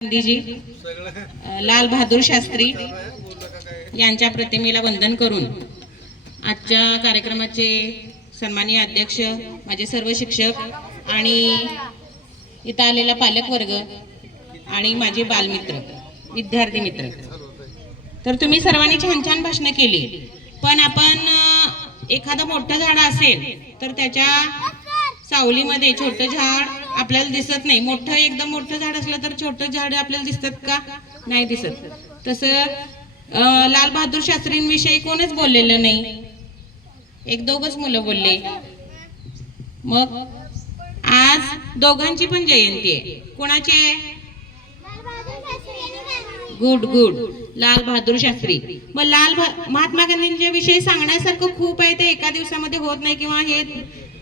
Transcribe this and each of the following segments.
गांधीजी लाल बहादूर शास्त्री यांच्या प्रतिमेला वंदन करून आजच्या कार्यक्रमाचे सन्माननीय अध्यक्ष, माझे सर्व शिक्षक आणि इथं आलेला पालक वर्ग आणि माझे बालमित्र, विद्यार्थी मित्र, तर तुम्ही सर्वांनी छान छान भाषणे केली. पण आपण एखादं मोठं झाड असेल तर त्याच्या सावलीमध्ये छोटं झाड आपल्याला दिसत नाही. मोठं एकदम मोठं झाड असलं तर छोटं झाड आपल्याला दिसतात का? नाही दिसत. तसं लाल बहादूर शास्त्रींविषयी कोणच बोललेलं नाही, एक दोघच मुलं बोलले. मग आज दोघांची पण जयंती आहे. कोणाची आहे? Good good, Lal Bahadur Shastri. मग महात्मा गांधींच्या विषयी सांगण्यासारखं खूप आहे. ते एका दिवसामध्ये होत नाही किंवा हे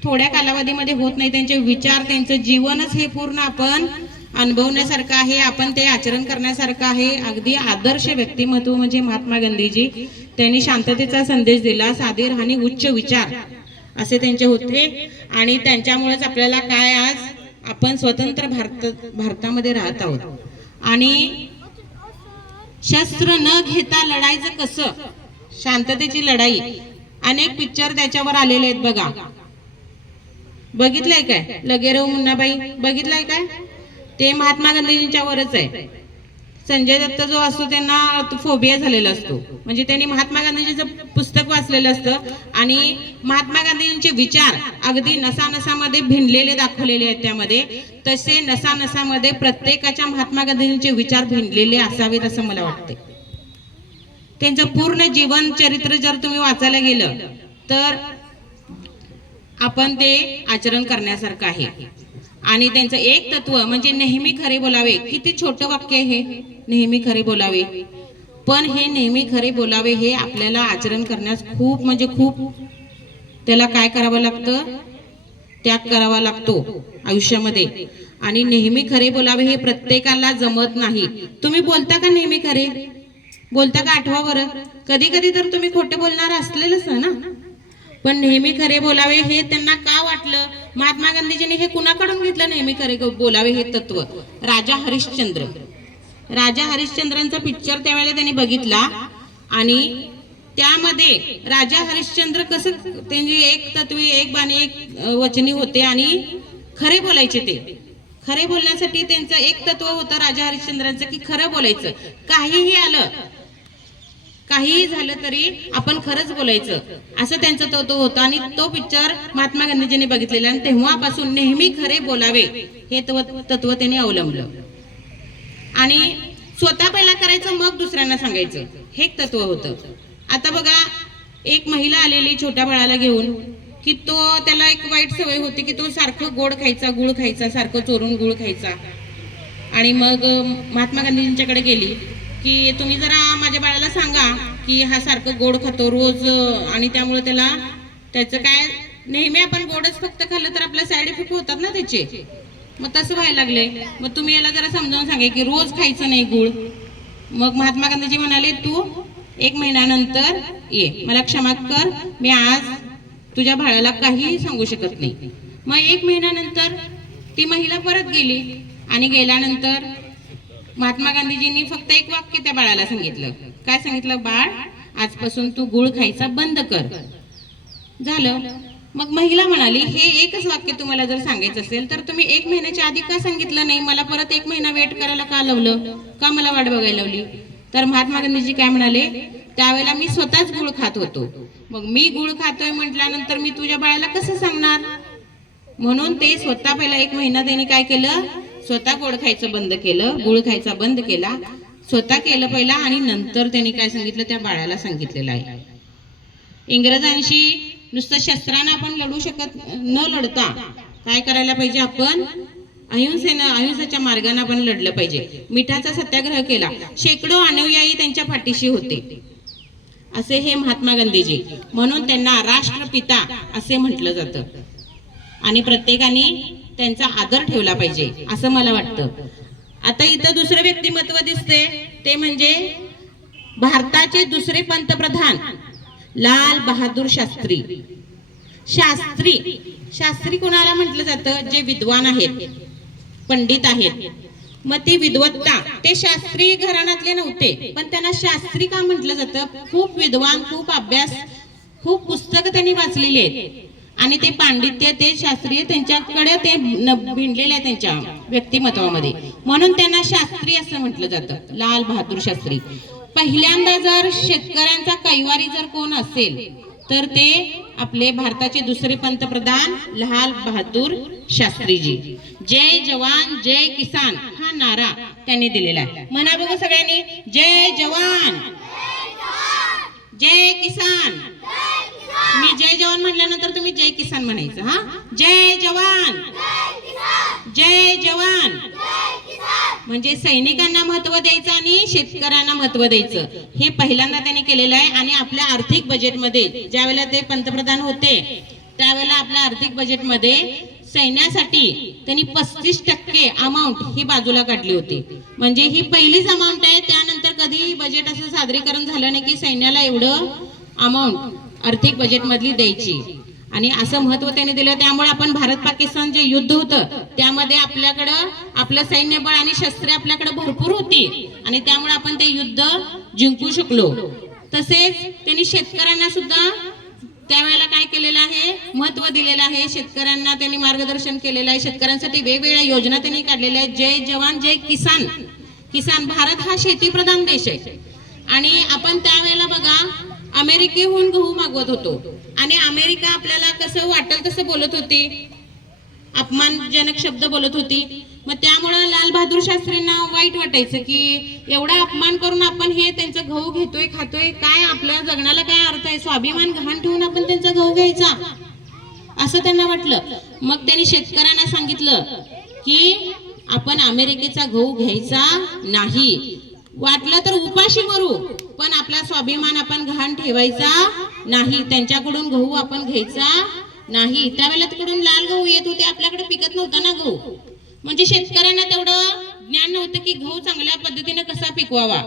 थोड्या कालावधीमध्ये होत नाही. त्यांचे विचार, त्यांचं जीवनच हे पूर्ण आपण अनुभवण्यासारखं आहे, आपण ते आचरण करण्यासारखं आहे. अगदी आदर्श व्यक्तिमत्व म्हणजे महात्मा गांधीजी. त्यांनी शांततेचा संदेश दिला, साधे राहणी, उच्च विचार असे त्यांचे होते. आणि त्यांच्यामुळेच आपल्याला काय आज आपण स्वतंत्र भारतामध्ये राहत आहोत. आणि शस्त्र न घेता लढायचं कसं, शांततेची लढाई, अनेक पिक्चर त्याच्यावर आलेले आहेत बघा. बघितलंय काय? लगेराव मुन्नाबाई बघितलंय काय? ते महात्मा गांधींच्यावरच आहे. संजय दत्त जो असतो त्यांना फोबिया झालेला असतो, म्हणजे त्यांनी महात्मा गांधींचं पुस्तक वाचलेलं असतं आणि महात्मा गांधींचे विचार अगदी नसानसामध्ये भिनलेले दाखवलेले आहेत त्यामध्ये. तसे नसानसामध्ये प्रत्येकाच्या महात्मा गांधींचे विचार भिनलेले असावेत असं मला वाटते. त्यांचं पूर्ण जीवन चरित्र जर तुम्ही वाचायला गेलं तर आपण ते आचरण करण्यासारखं आहे. आणि त्यांचं एक तत्व म्हणजे नेहमी खरे बोलावे. किती छोटं वाक्य हे, नेहमी खरे बोलावे. पण हे नेहमी खरे बोलावे हे आपल्याला आचरण करण्यास खूप म्हणजे खूप त्याला काय करावं लागतं, त्याग करावा लागतो आयुष्यामध्ये. आणि नेहमी खरे बोलावे हे प्रत्येकाला जमत नाही. तुम्ही बोलता का नेहमी खरे बोलता का? आठवा बरं. कधी कधी तर तुम्ही खोटे बोलणार असलेलंच ना. पण नेहमी खरे बोलावे हे त्यांना का वाटलं? महात्मा गांधीजींनी हे कुणाकडून घेतलं नेहमी खरे बोलावे हे तत्व? राजा हरिश्चंद्र. राजा हरिश्चंद्रांचा पिक्चर त्यावेळेला त्यांनी बघितला आणि त्यामध्ये राजा हरिश्चंद्र कसं त्यांची एक तत्वी, एक बाणी, एक वचनी होते आणि खरे बोलायचे. ते खरे बोलण्यासाठी त्यांचं एक तत्व होतं राजा हरिश्चंद्रांचं की खरं बोलायचं. काहीही आलं, काही झालं तरी आपण खरंच बोलायचं, असं त्यांचं तत्व होतं. आणि तो पिक्चर महात्मा गांधीजींनी बघितलेला आणि तेव्हापासून नेहमी खरे बोलावे हे तत्व त्यांनी अवलंबलं. आणि स्वतः पहिला करायचं मग दुसऱ्यांना सांगायचं, हे एक तत्व होतं. आता बघा, एक महिला आलेली छोट्या बाळाला घेऊन की त्याला एक वाईट सवय होती की तो सारखं गोड खायचा, गुळ खायचा, सारखं चोरून गुळ खायचा. आणि मग महात्मा गांधींच्याकडे गेली की तुम्ही जरा माझ्या बाळाला सांगा की हा सारखं गोड खातो रोज आणि त्यामुळे त्याचं काय, नेहमी आपण गोडच फक्त खाल्लं तर आपल्या साईड इफेक्ट होतात ना त्याचे. मग तसं व्हायला लागले. मग तुम्ही याला जरा समजावून सांगा की रोज खायचं नाही गुळ. मग महात्मा गांधीजी म्हणाले, तू 1 महिन्यानंतर ये, मला क्षमा कर, मी आज तुझ्या बाळाला काही सांगू शकत नाही. मग 1 महिन्यानंतर ती महिला परत गेली आणि गेल्यानंतर महात्मा गांधीजींनी फक्त एक वाक्य त्या बाळाला सांगितलं. काय सांगितलं? बाळ, आजपासून तू गुळ खायचा बंद कर. झालं. मग महिला म्हणाली, हे एकच वाक्य तुम्हाला जर सांगायचं असेल तर तुम्ही 1 महिन्याच्या आधी का सांगितलं नाही? मला परत 1 महिना वेट करायला का लावलं? का मला वाट बघायला लावली? तर महात्मा गांधीजी काय म्हणाले, त्यावेळेला मी स्वतःच गुळ खात होतो. मग मी गुळ खातोय म्हटल्यानंतर मी तुझ्या बाळाला कसं सांगणार? म्हणून ते स्वतः पहिला 1 महिना त्यांनी काय केलं, स्वतः गोड खायचं बंद केलं, गुळ खायचा बंद केला, स्वतः केलं पहिला आणि नंतर त्यांनी काय सांगितलं, त्या बाळाला सांगितलेलं आहे. इंग्रजांशी नुसतं शस्त्रानं आपण लढू शकत न लढता काय करायला पाहिजे, आपण अहिंसेच्या मार्गाने आपण लढलं पाहिजे. मिठाचा सत्याग्रह केला, शेकडो अनुयायी त्यांच्या पाठीशी होते. असे हे महात्मा गांधीजी, म्हणून त्यांना राष्ट्रपिता असे म्हटलं जातं. आणि प्रत्येकाने त्यांचा आदर ठेवला पाहिजे असं मला वाटतं. आता इथं दुसरं व्यक्तिमत्व दिसते, ते म्हणजे भारताचे दुसरे पंतप्रधान लाल बहादूर शास्त्री. शास्त्री कोणाला म्हटलं जातं? जे विद्वान आहेत, पंडित आहेत, मग ती विद्वत्ता, ते शास्त्री घराण्यातले नव्हते, पण त्यांना शास्त्री का म्हटलं जातं? खूप विद्वान, खूप अभ्यास, खूप पुस्तकं त्यांनी वाचलेली आहेत आणि ते पांडित्य, ते शास्त्रीय त्यांच्याकडे ते भिनलेले आहे त्यांच्या व्यक्तिमत्वामध्ये, म्हणून त्यांना शास्त्री असं म्हटलं जातं, लाल बहादूर शास्त्री. पहिल्यांदा जर शेतकऱ्यांचा कैवारी जर कोण असेल तर ते आपले भारताचे दुसरे पंतप्रधान लाल बहादूर शास्त्रीजी. जय जवान जय किसान हा नारा त्यांनी दिलेला आहे. म्हणा बघू सगळ्यांनी, जय जवान जय किसान. मी जय जवान म्हणल्यानंतर तुम्ही जय किसान म्हणायचं. हा, जय जवान जय जवान, म्हणजे सैनिकांना महत्व द्यायचं आणि शेतकऱ्यांना महत्व द्यायचं, हे पहिल्यांदा त्यांनी केलेलं आहे. आणि आपल्या आर्थिक बजेटमध्ये ज्यावेळेला ते पंतप्रधान होते त्यावेळेला आपल्या आर्थिक बजेटमध्ये सैन्यासाठी त्यांनी 35% अमाऊंट ही बाजूला काढली होती. म्हणजे ही पहिलीच अमाऊंट आहे, त्यानंतर कधी बजेट असं सादरीकरण झालं नाही की सैन्याला एवढं अमाऊंट आर्थिक बजेट मधली द्यायची, आणि असं महत्व त्यांनी दिलं. त्यामुळे आपण भारत पाकिस्तान जे युद्ध होतं त्यामध्ये आपल्याकडं आपलं सैन्यबळ आणि शस्त्रे आपल्याकडे भरपूर होती आणि त्यामुळे आपण ते युद्ध जिंकू शकलो. तसेच त्यांनी शेतकऱ्यांना सुद्धा त्यावेळेला काय केलेलं आहे, महत्व दिलेलं आहे. शेतकऱ्यांना त्यांनी मार्गदर्शन केलेलं आहे. शेतकऱ्यांसाठी वेगवेगळ्या योजना त्यांनी काढलेल्या आहेत. जय जवान जय किसान. किसान, भारत हा शेतीप्रधान देश आहे आणि आपण त्यावेळेला बघा अमेरिकेहून गहू मागवत होतो आणि अमेरिका आपल्याला कसं वाटेल तसं बोलत होती, अपमानजनक शब्द बोलत होती. मग त्यामुळं लाल बहादूर शास्त्रींना वाईट वाटायचं की एवढा अपमान करून आपण हे त्यांचं गहू घेतोय खातोय, काय आपल्या जगण्याला काय अर्थ आहे, स्वाभिमान गहाण ठेवून आपण त्यांचा गहू घ्यायचा, असं त्यांना वाटलं. मग त्यांनी शेतकऱ्यांना सांगितलं की आपण अमेरिकेचा गहू घ्यायचा नाही, वाटलं तर उपाशी मरू पण आपला स्वाभिमान आपण गहाण ठेवायचा नाही, त्यांच्याकडून गहू आपण घ्यायचा नाही. त्यावेळेला तिकडून लाल गहू येत होते, आपल्याकडे पिकत नव्हता ना गहू, म्हणजे शेतकऱ्यांना तेवढं ज्ञान नव्हतं की गहू चांगल्या पद्धतीने कसा पिकवावा.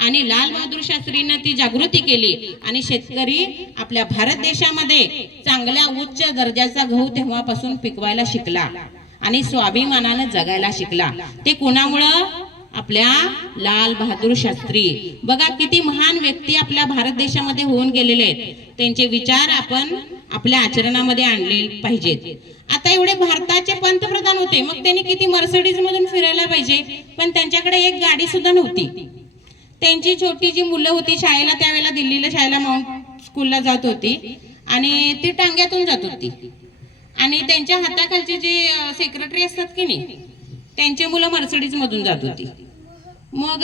आणि लाल बहादूर शास्त्रींनी ती जागृती केली आणि शेतकरी आपल्या भारत देशामध्ये चांगल्या उच्च दर्जाचा गहू तेव्हापासून पिकवायला शिकला आणि स्वाभिमानाने जगायला शिकला. ते कोणामुळं? आपल्या लाल बहादूर शास्त्री. बघा किती महान व्यक्ती आपल्या भारत देशामध्ये होऊन गेलेले आहेत, त्यांचे विचार आपण आपल्या आचरणामध्ये आणले पाहिजेत. आता एवढे भारताचे पंतप्रधान होते, मग त्यांनी किती मर्सिडीज मधून फिरायला पाहिजे, पण त्यांच्याकडे एक गाडी सुद्धा नव्हती. त्यांची छोटी जी मुलं होती शाळेला, त्यावेळेला दिल्लीला शाळेला माउंट स्कूलला जात होती आणि ती टांग्यातून जात होती आणि त्यांच्या हाताखालचे जे सेक्रेटरी असतात की नाही त्यांची मुलं मर्सिडीज मधून जात होती. मग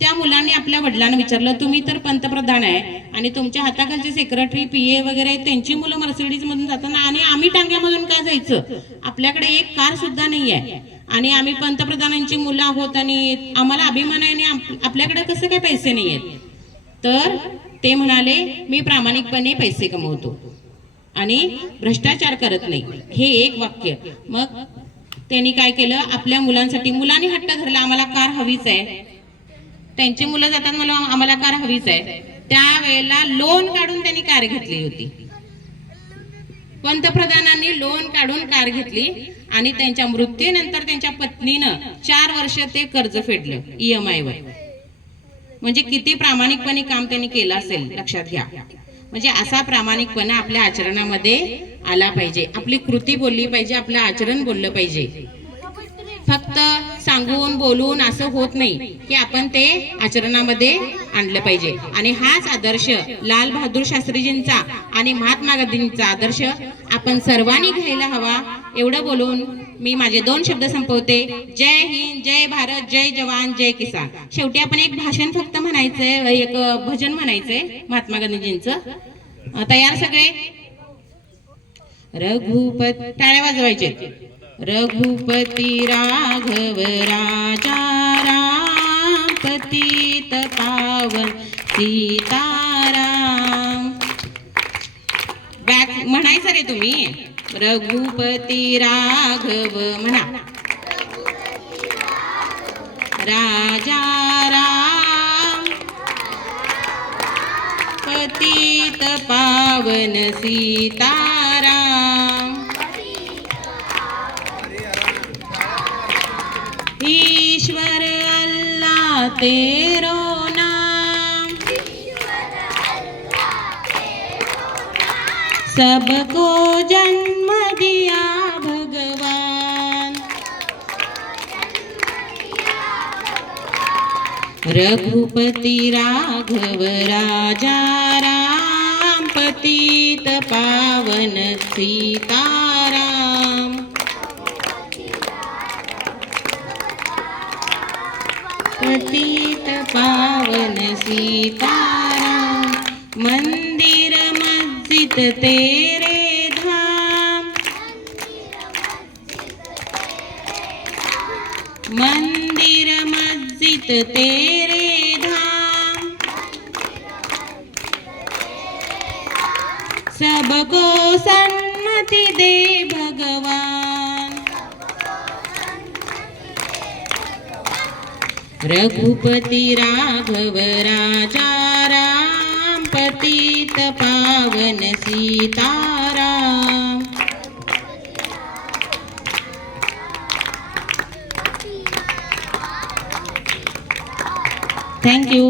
त्या मुलांनी आपल्या वडिलांना विचारलं, तुम्ही तर पंतप्रधान आहे आणि तुमच्या हाताखालचे सेक्रेटरी PA वगैरे त्यांची मुलं मर्सिडीज मधून जाताना आणि आम्ही टांग्यामधून का जायचं, आपल्याकडे एक कार सुद्धा नाही आहे आणि आम्ही पंतप्रधानांची मुलं आहोत आणि आम्हाला अभिमान आहे आणि आपल्याकडे कसं काय पैसे नाही आहेत. तर ते म्हणाले, मी प्रामाणिकपणे पैसे कमवतो आणि भ्रष्टाचार करत नाही, हे एक वाक्य. मग त्यांनी काय केलं, आपल्या मुलांसाठी, मुलांनी हट्ट धरला आम्हाला कार हवीच आहे, त्यांची मुलं जातात मला आम्हाला कार हवीच आहे. त्यावेळेला लोन काढून त्यांनी कार घेतली होती, पंतप्रधानांनी लोन काढून कार घेतली आणि त्यांच्या मृत्यूनंतर त्यांच्या पत्नीनं 4 वर्ष ते कर्ज फेडलं EMI वर. म्हणजे किती प्रामाणिकपणे काम त्यांनी केलं असेल लक्षात घ्या. म्हणजे असा प्रामाणिकपणा आपल्या आचरणामध्ये आला पाहिजे, आपली कृती बोलली पाहिजे, आपलं आचरण बोललं पाहिजे. फक्त सांगून बोलून असं होत नाही की आपण ते आचरणामध्ये आणलं पाहिजे. आणि हाच आदर्श लाल बहादूर शास्त्रीजींचा आणि महात्मा गांधींचा आदर्श आपण सर्वांनी घ्यायला हवा. एवढं बोलून मी माझे 2 शब्द संपवते. जय हिंद, जय भारत, जय जवान, जय किसान. शेवटी आपण एक भाषण फक्त म्हणायचंय, एक भजन म्हणायचंय महात्मा गांधीजींचं. तयार सगळे? रघुपती, टाळ्या वाजवायचे. रघुपती राघव राजा राम, पतित पावन सीताराम. बॅक म्हणायचं रे तुम्ही. रघुपती राघव म्हणा, राजा राम, पतित पावन सीताराम. ईश तेरो नाम, सबको जन्म दिया भगवान। रघुपति राघव राजा राम, पतित पावन सीताराम। पतित पावन सीताराम, मंदिर मस्जिद तेरे धाम, मंदिर मस्जिद तेरे धाम। सबको सन्मति दे भगवान। रघुपति राघव राजा राम, पतित पावन सीताराम। Thank you.